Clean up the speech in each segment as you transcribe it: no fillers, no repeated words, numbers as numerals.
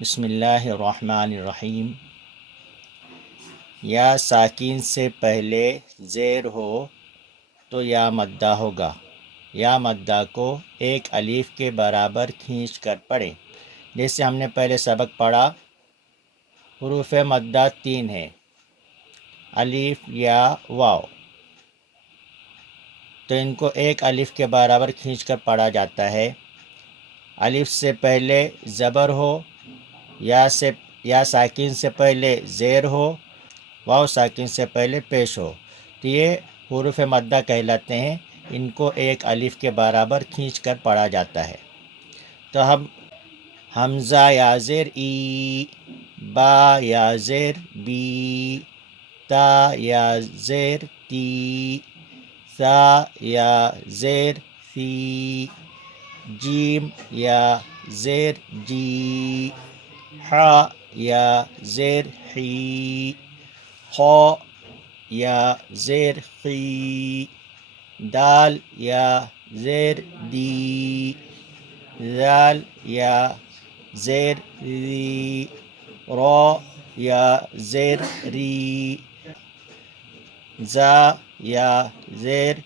بسم اللہ الرحمن الرحیم۔ یا ساکن سے پہلے زیر ہو تو یا مدہ ہوگا۔ یا مدہ کو ایک الف کے برابر کھینچ کر پڑھیں۔ جیسے ہم نے پہلے سبق پڑھا، حروف مدہ 3 ہیں: الف، یا، واو۔ تو ان کو ایک الف کے برابر کھینچ کر پڑھا جاتا ہے۔ الف سے پہلے زبر ہو، یا ساکن سے پہلے زیر ہو، واو ساکن سے پہلے پیش ہو، تو یہ حروف مدہ کہلاتے ہیں۔ ان کو ایک الف کے برابر کھینچ کر پڑھا جاتا ہے۔ تو ہم حمزہ یا زیر ای، با یا زیر بی، تا یا زیر تی، ثا یا زیر ثی، جیم یا زیر جی، حا یا زیر حی، خا یا زیر خی، دال یا زیر دی، ذال یا زیر ذی، را یا زیر ری، زا یا زیر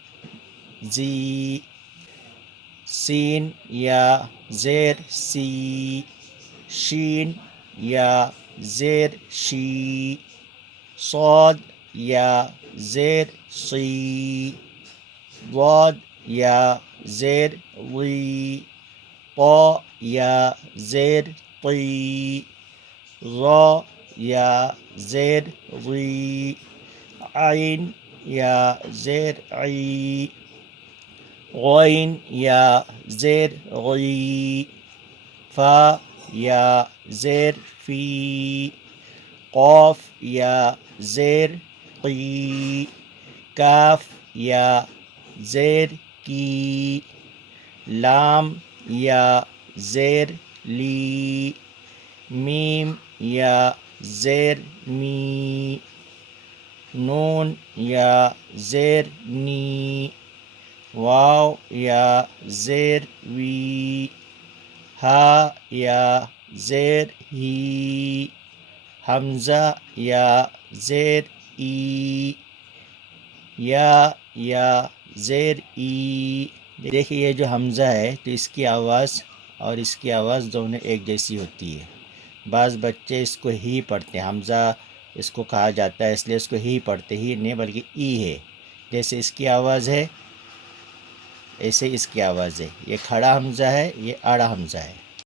زی، سین یا زیر سی، شین یا زیر شی، صاد یا زیر صی، ضاد یا زیر ضی، طا یا زیر طی، ظا یا زیر ظی، عین یا زیر عی، غین یا زیر غی، فا یا زیر فی، قاف یا زیر قی، کاف یا زیر کی، لام یا زیر لی، میم یا زیر می، نون یا زیر نی، واو یا زیر وی، ہا یا زیر ہی، حمزہ یا زیر ای، یا زیر ای۔ دیکھیے یہ جو حمزہ ہے تو اس کی آواز اور اس کی آواز دونوں ایک جیسی ہوتی ہے۔ بعض بچے اس کو ہی پڑھتے ہیں، حمزہ اس کو کہا جاتا ہے اس لیے اس کو ہی پڑھتے، ہی نہیں بلکہ ای ہے۔ جیسے اس کی آواز ہے ایسے اس کی آواز ہے۔ یہ کھڑا حمزہ ہے، یہ آڑا حمزہ ہے۔